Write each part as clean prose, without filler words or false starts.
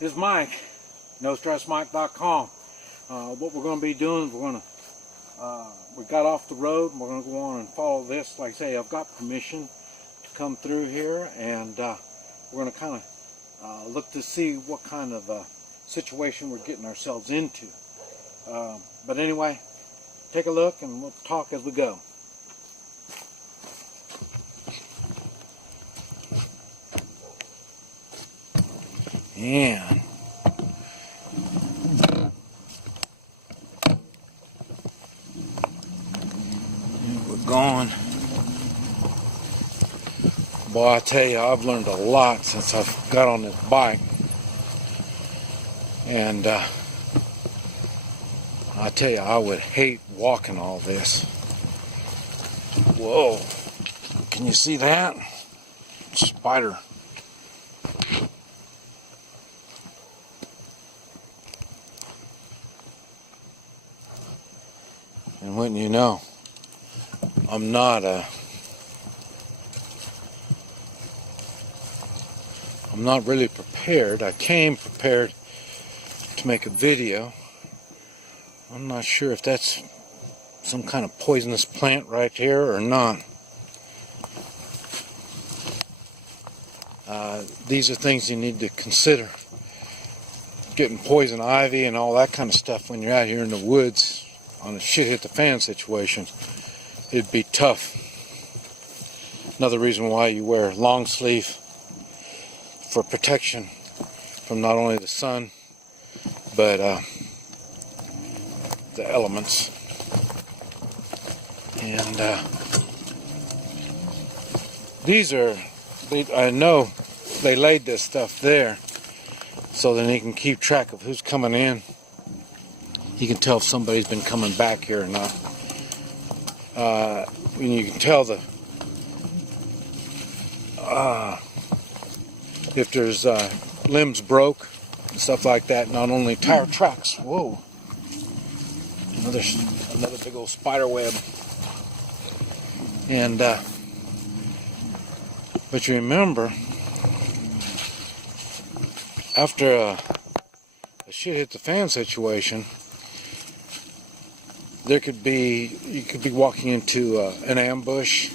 This is Mike, NoStressMike.com. What we're going to be doing is we got off the road and we're going to go on and follow this. Like I say, I've got permission to come through here, and we're going to kind of look to see what kind of situation we're getting ourselves into. But anyway, take a look and we'll talk as we go. And we're going. Boy, I tell you, I've learned a lot since I've got on this bike. And I tell you, I would hate walking all this. Whoa, can you see that? Spider. And wouldn't you know, I'm not really prepared. I came prepared to make a video. I'm not sure if that's some kind of poisonous plant right here or not. These are things you need to consider. Getting poison ivy and all that kind of stuff when you're out here in the woods on a shit hit the fan situation, it'd be tough. Another reason why you wear long sleeve, for protection from not only the sun but the elements. And I know they laid this stuff there so that they can keep track of who's coming in. You can tell if somebody's been coming back here or not. You can tell if there's limbs broke and stuff like that. Not only tire tracks. Whoa! Another big old spider web. And but you remember, after a shit hit the fan situation, you could be walking into an ambush.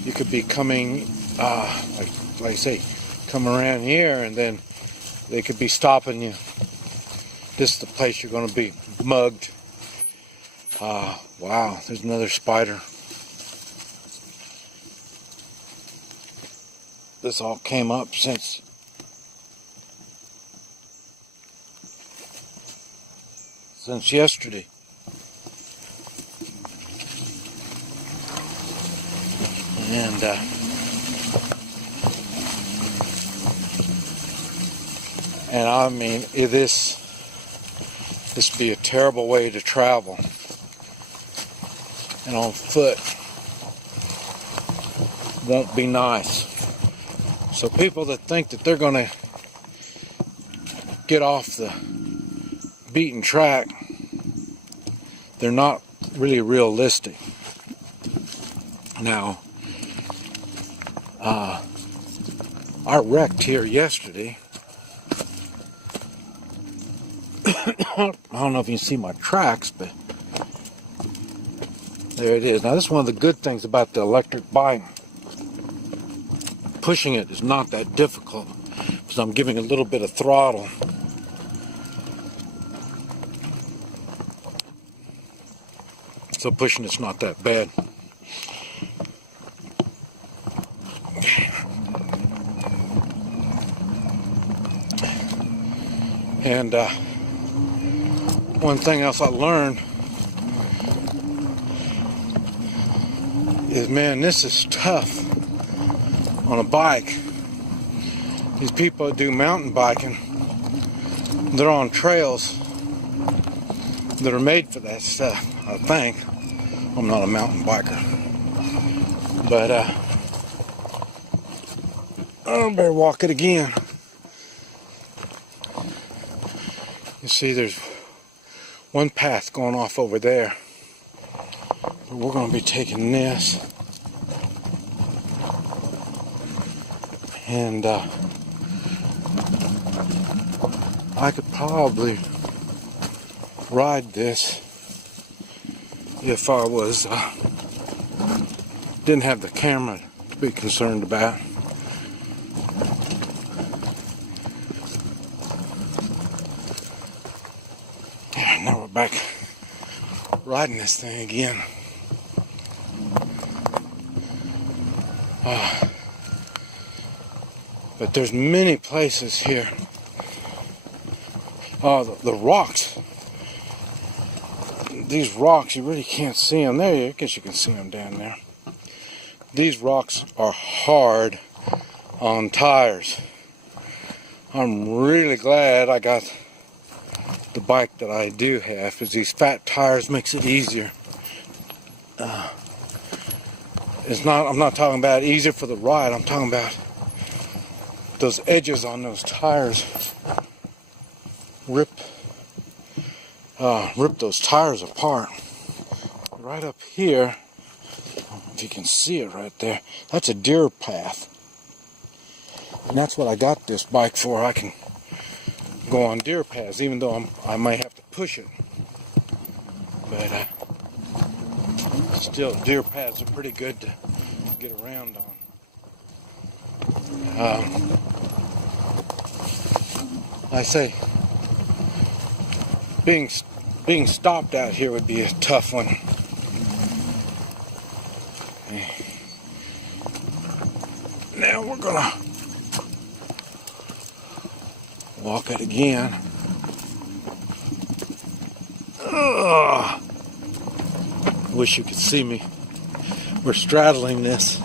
You could be coming, like I say, come around here, and then they could be stopping you. This is the place you're going to be mugged. Wow, there's another spider. This all came up since yesterday. And I mean, this would be a terrible way to travel. And on foot won't be nice. So people that think that they're going to get off the beaten track, they're not really realistic. Now, I wrecked here yesterday. I don't know if you can see my tracks, but there it is. Now, this is one of the good things about the electric bike. Pushing it is not that difficult because I'm giving a little bit of throttle. So pushing it's not that bad. And one thing else I learned is, man, this is tough on a bike. These people that do mountain biking, they're on trails that are made for that stuff, I think. I'm not a mountain biker. But I better walk it again. You see, there's one path going off over there. But we're going to be taking this. And I could probably ride this if I was didn't have the camera to be concerned about. Yeah, now we're back riding this thing again. But there's many places here. The rocks. These rocks, you really can't see them. There, I guess you can see them down there. These rocks are hard on tires. I'm really glad I got the bike that I do have, because these fat tires makes it easier. I'm not talking about easier for the ride. I'm talking about those edges on those tires. Rip those tires apart. Right up here, I don't know if you can see it right there, that's a deer path. And that's what I got this bike for. I can go on deer paths, even though I might have to push it. But still, deer paths are pretty good to get around on. I say, being stopped out here would be a tough one. Now we're gonna walk it again. Wish you could see me. We're straddling this.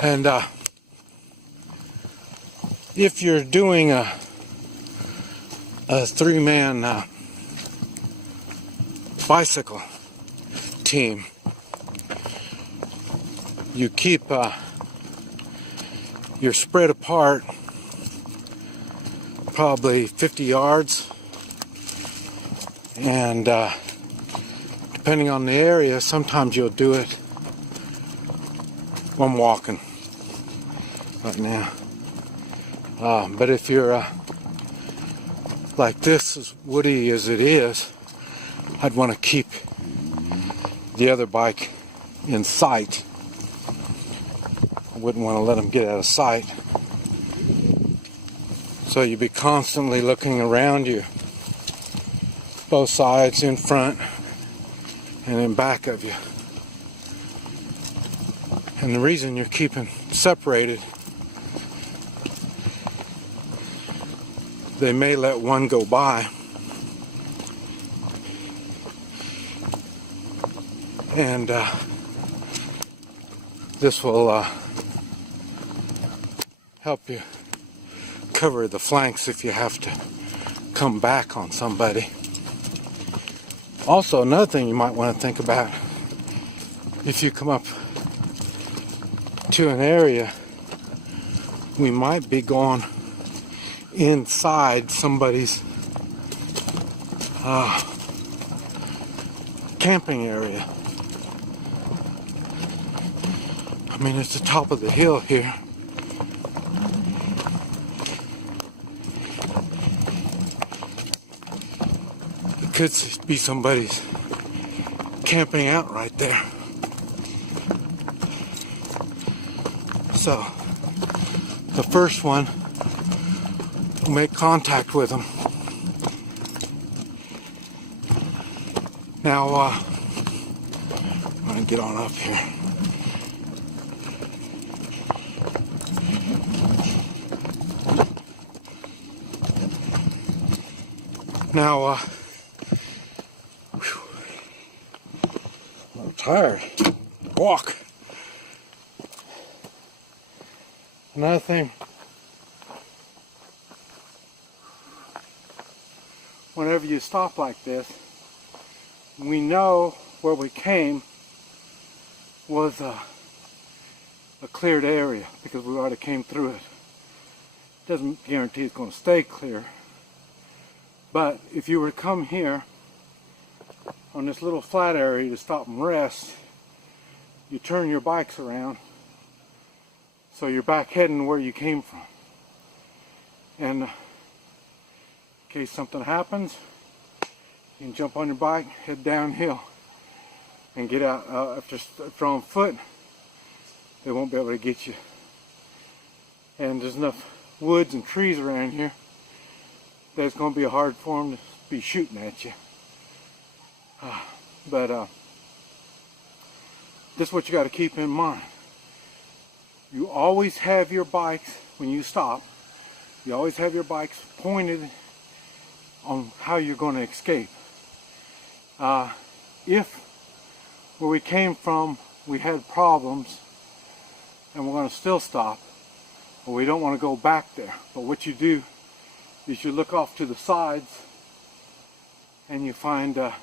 And if you're doing a three-man bicycle team, you keep you're spread apart probably 50 yards, and depending on the area, sometimes you'll do it. I'm walking right now. But if you're like this, as woody as it is, I'd want to keep the other bike in sight. I wouldn't want to let them get out of sight. So you'd be constantly looking around you, both sides, in front and in back of you. And the reason you're keeping separated, they may let one go by, and this will help you cover the flanks if you have to come back on somebody. Also, another thing you might want to think about, if you come up to an area, we might be going inside somebody's camping area. I mean, it's the top of the hill here. It could be somebody's camping out right there. So, the first one, make contact with them. Now, I'm going to get on up here. Now, I'm tired. Walk. Another thing, whenever you stop like this, we know where we came was a cleared area because we already came through it. Doesn't guarantee it's going to stay clear. But if you were to come here on this little flat area to stop and rest, you turn your bikes around so you're back heading where you came from. And in case something happens, you can jump on your bike, head downhill, and get out. If you're on foot, they won't be able to get you. And there's enough woods and trees around here that it's going to be hard for them to be shooting at you. But this is what you got to keep in mind. You always have your bikes, when you stop, you always have your bikes pointed on how you're going to escape. If where we came from we had problems and we're going to still stop, but we don't want to go back there. But what you do is you look off to the sides and you find a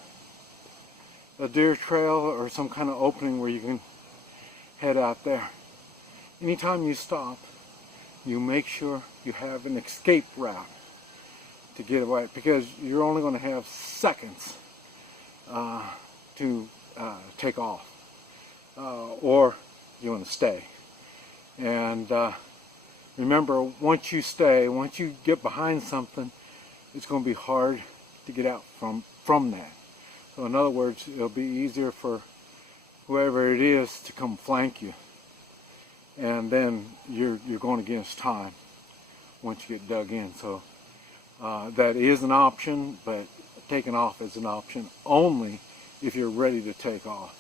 deer trail or some kind of opening where you can head out there. Anytime you stop, you make sure you have an escape route to get away, because you're only going to have seconds to take off, or you want to stay. And remember, once you get behind something, it's going to be hard to get out from that. So in other words, it'll be easier for whoever it is to come flank you, and then you're going against time once you get dug in. So that is an option, but taking off is an option only if you're ready to take off.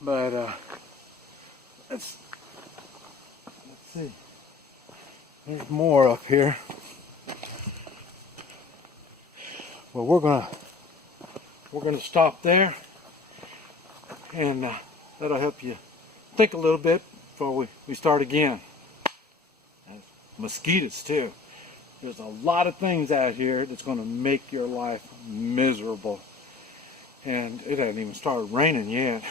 But let's see. There's more up here. Well, we're gonna stop there, and that'll help you think a little bit before we start again. And mosquitoes too. There's a lot of things out here that's going to make your life miserable. And it hasn't even started raining yet.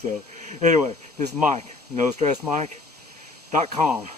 So anyway, this is Mike, NoStressMike.com.